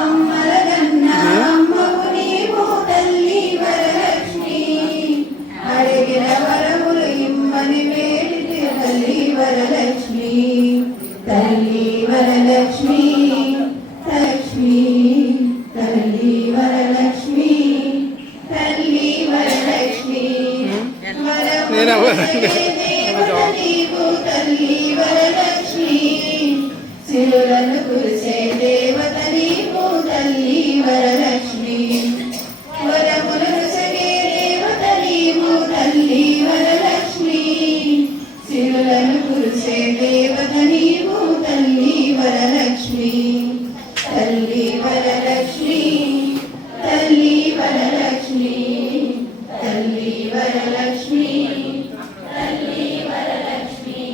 అమ్మలగన్న అమ్మవు నీవు తల్లి వరలక్ష్మి అడిగిన వరములు ఇమ్మని వేడితే తల్లి వరలక్ష్మి తల్లి వరలక్ష్మి లక్ష్మి తల్లి వరలక్ష్మి తల్లి వరలక్ష్మి నీవు తల్లి వరలక్ష్మి సిరులను కురిసే దేవత నీవు తల్లి వరలక్ష్మి వరములను సగే దేవత నీవు తల్లి వరలక్ష్మి సిరులను కురిసే దేవత నీవు తల్లి వరలక్ష్మి తల్లి వరలక్ష్మి తల్లి వరలక్ష్మి తల్లి వరలక్ష్మి తల్లి వరలక్ష్మి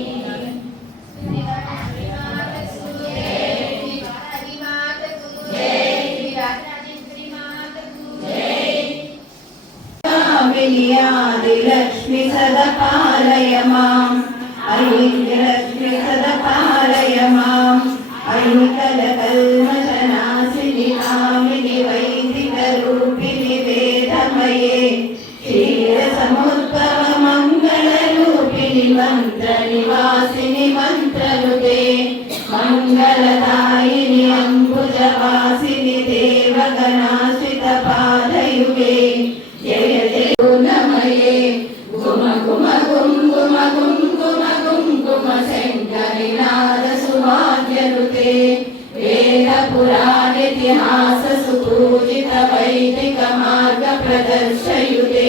ఆదిలక్ష్మి సదపాలయ మాం ఐక్యలక్ష్మి సదపాలయ మాం ఐకల కల్మషనాశిని కామిని వైదిక రూపిణి వేదమయే క్షీర సముద్భవ మంగళ రూపిణి మంత్ర నివాసిని మంత్రనుతే మంగళదాయిని అంబుజవాసిని దేవగణాశ్రిత పాదయుగే జయ జయ నమయే గుమ గుమ గుం గుమ గుం గుమ గుం గుమ శంకరి నాద సువాద్యనుతే వేద పురాణితిహాస సుపూజిత వైదిక మార్గ ప్రదర్శయుతే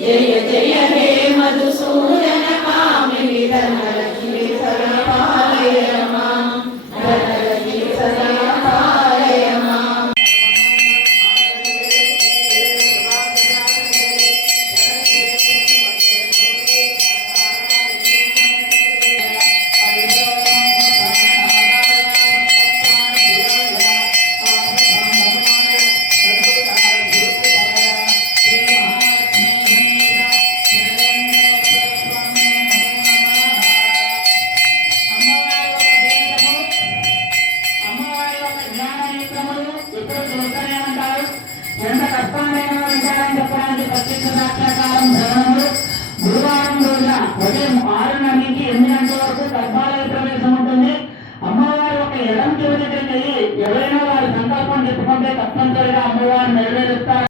జయ జయ హే మధుసూదన కామిని ధనలక్ష్మి సదాపాలయ మాం ధనలక్ష్మి సదాపాలయ మాం ఎంత కష్టాలైన విషయాలను చెప్పడానికి ప్రత్యక్ష సాక్షాత్కారం ధర్మములు గురువారం రోజున ఉదయం 6 నుంచి 8 గంటల వరకు గర్భాలయ ప్రవేశం ఉంటుంది. అమ్మవారి ఒక ఎడం చెవిటి ఎవరైనా వారి సంకల్పం చెప్పుకుంటే తప్పనిసరిగా అమ్మవారు నెరవేరు